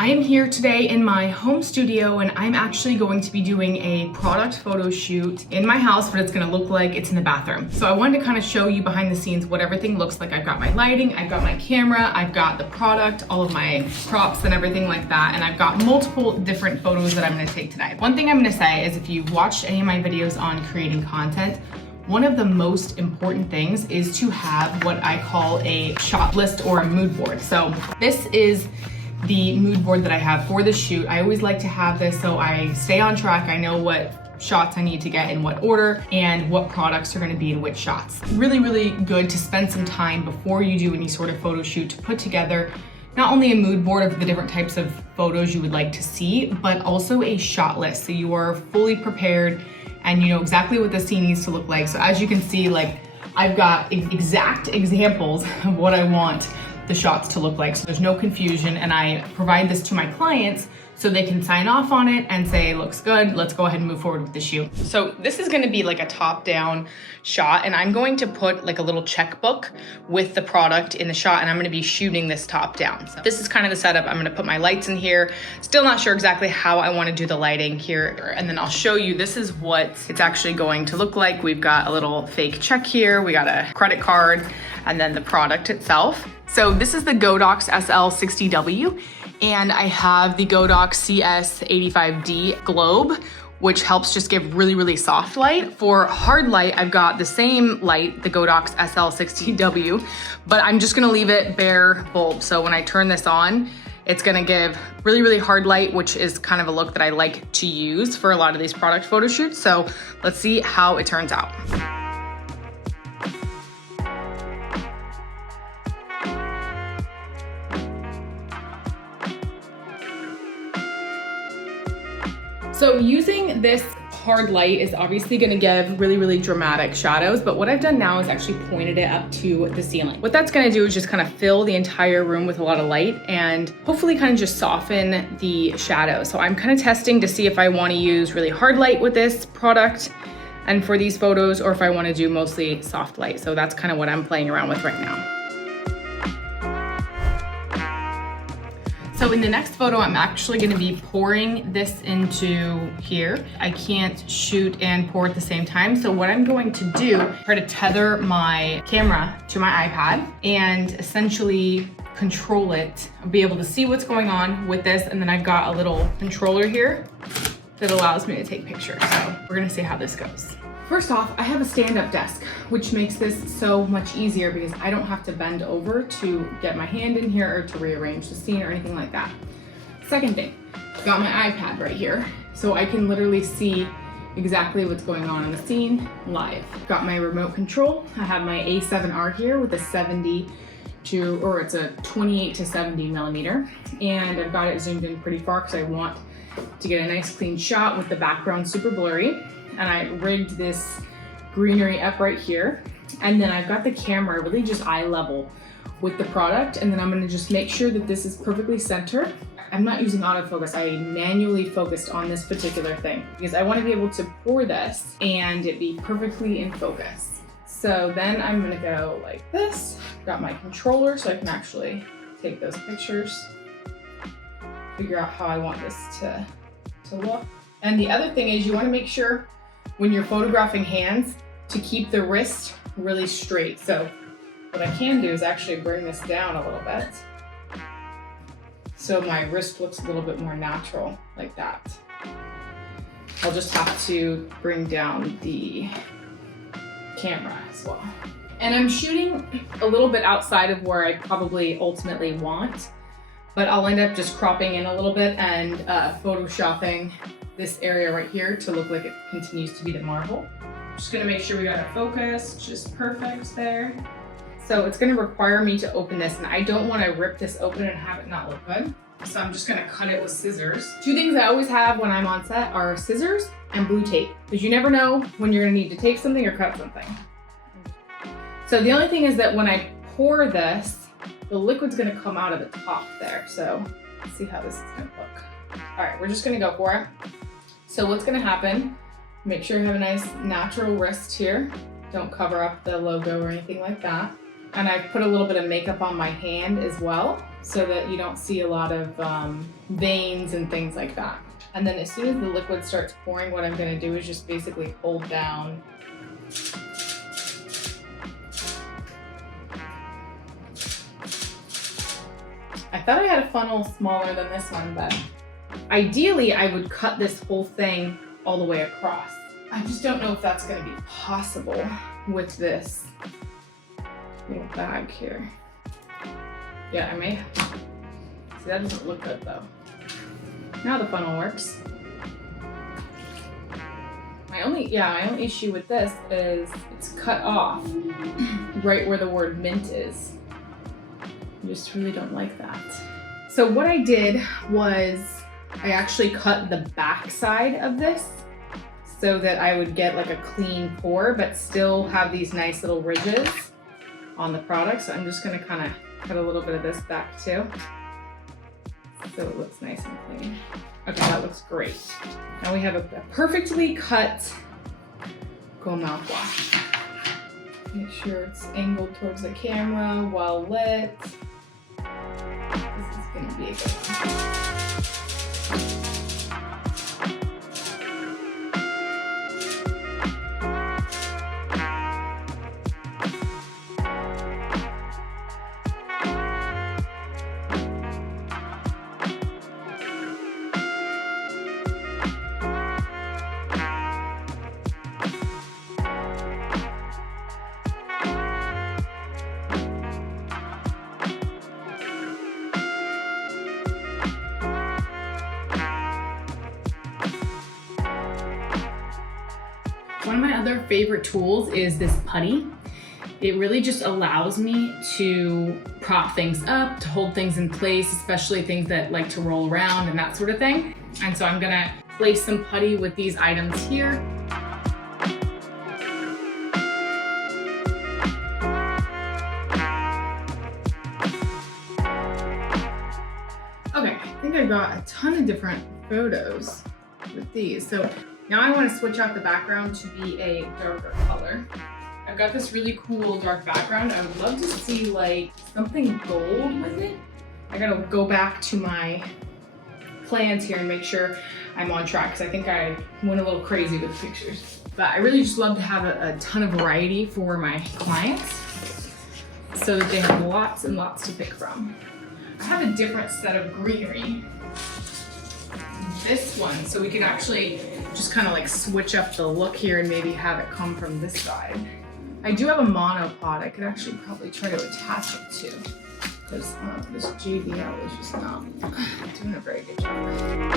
I am here today in my home studio and I'm actually going to be doing a product photo shoot in my house, but it's gonna look like it's in the bathroom. So I wanted to kind of show you behind the scenes what everything looks like. I've got my lighting, I've got my camera, I've got the product, all of my props and everything like that. And I've got multiple different photos that I'm gonna take today. One thing I'm gonna say is if you've watched any of my videos on creating content, one of the most important things is to have what I call a shot list or a mood board. So this is the mood board that I have for the shoot. I always like to have this so I stay on track. I know what shots I need to get in what order and what products are gonna be in which shots. Really, really good to spend some time before you do any sort of photo shoot to put together not only a mood board of the different types of photos you would like to see, but also a shot list. So you are fully prepared and you know exactly what the scene needs to look like. So as you can see, like I've got exact examples of what I want the shots to look like. So there's no confusion, and I provide this to my clients so they can sign off on it and say, looks good, let's go ahead and move forward with the shoot. So this is gonna be like a top-down shot, and I'm going to put like a little checkbook with the product in the shot, and I'm gonna be shooting this top-down. So this is kind of the setup. I'm gonna put my lights in here. Still not sure exactly how I wanna do the lighting here, and then I'll show you, this is what it's actually going to look like. We've got a little fake check here, we got a credit card, and then the product itself. So this is the Godox SL60W, and I have the Godox CS85D globe, which helps just give really, really soft light. For hard light, I've got the same light, the Godox SL60W, but I'm just gonna leave it bare bulb. So when I turn this on, it's gonna give really, really hard light, which is kind of a look that I like to use for a lot of these product photo shoots. So let's see how it turns out. So using this hard light is obviously gonna give really, really dramatic shadows, but what I've done now is actually pointed it up to the ceiling. What that's gonna do is just kind of fill the entire room with a lot of light and hopefully kind of just soften the shadows. So I'm kind of testing to see if I wanna use really hard light with this product and for these photos, or if I wanna do mostly soft light. So that's kind of what I'm playing around with right now. So in the next photo, I'm actually gonna be pouring this into here. I can't shoot and pour at the same time. So what I'm going to do, try to tether my camera to my iPad and essentially control it. I'll be able to see what's going on with this. And then I've got a little controller here that allows me to take pictures. So we're gonna see how this goes. First off, I have a stand-up desk, which makes this so much easier because I don't have to bend over to get my hand in here or to rearrange the scene or anything like that. Second thing, I've got my iPad right here, so I can literally see exactly what's going on in the scene live. I've got my remote control. I have my A7R here with a 28 to 70 millimeter, and I've got it zoomed in pretty far because I want to get a nice clean shot with the background super blurry. And I rigged this greenery up right here. And then I've got the camera really just eye level with the product. And then I'm gonna just make sure that this is perfectly centered. I'm not using autofocus. I manually focused on this particular thing because I wanna be able to pour this and it be perfectly in focus. So then I'm gonna go like this. Got my controller so I can actually take those pictures, figure out how I want this to look. And the other thing is you wanna make sure when you're photographing hands to keep the wrist really straight. So what I can do is actually bring this down a little bit so my wrist looks a little bit more natural like that. I'll just have to bring down the camera as well. And I'm shooting a little bit outside of where I probably ultimately want, but I'll end up just cropping in a little bit and photoshopping this area right here to look like it continues to be the marble. Just gonna make sure we got it focused, just perfect there. So it's gonna require me to open this, and I don't wanna rip this open and have it not look good. So I'm just gonna cut it with scissors. Two things I always have when I'm on set are scissors and blue tape, because you never know when you're gonna need to tape something or cut something. So the only thing is that when I pour this, the liquid's gonna come out of the top there. So let's see how this is gonna look. All right, we're just gonna go for it. So what's gonna happen, make sure you have a nice natural wrist here. Don't cover up the logo or anything like that. And I've put a little bit of makeup on my hand as well. so that you don't see a lot of veins and things like that. And then as soon as the liquid starts pouring, what I'm gonna do is just basically hold down. I thought I had a funnel smaller than this one, but ideally I would cut this whole thing all the way across. I just don't know if that's gonna be possible with this little bag here. Yeah, I may have. See, that doesn't look good though. Now the funnel works. My only issue with this is it's cut off right where the word mint is. I just really don't like that. So what I did was I actually cut the back side of this so that I would get like a clean pour, but still have these nice little ridges on the product. So I'm just gonna kind of cut a little bit of this back too, so it looks nice and clean. Okay, that looks great. Now we have a perfectly cut gold mouthwash. Make sure it's angled towards the camera, well lit. This is gonna be a good one. One of my other favorite tools is this putty. It really just allows me to prop things up, to hold things in place, especially things that like to roll around and that sort of thing. And so I'm gonna place some putty with these items here. Okay, I think I got a ton of different photos with these. So now I want to switch out the background to be a darker color. I've got this really cool dark background. I would love to see like something gold with it. I gotta go back to my plans here and make sure I'm on track, because I think I went a little crazy with pictures. But I really just love to have a ton of variety for my clients so that they have lots and lots to pick from. I have a different set of greenery. This one, so we can actually just kind of like switch up the look here and maybe have it come from this side. I do have a monopod I could actually probably try to attach it to, because this JBL is just not doing a very good job.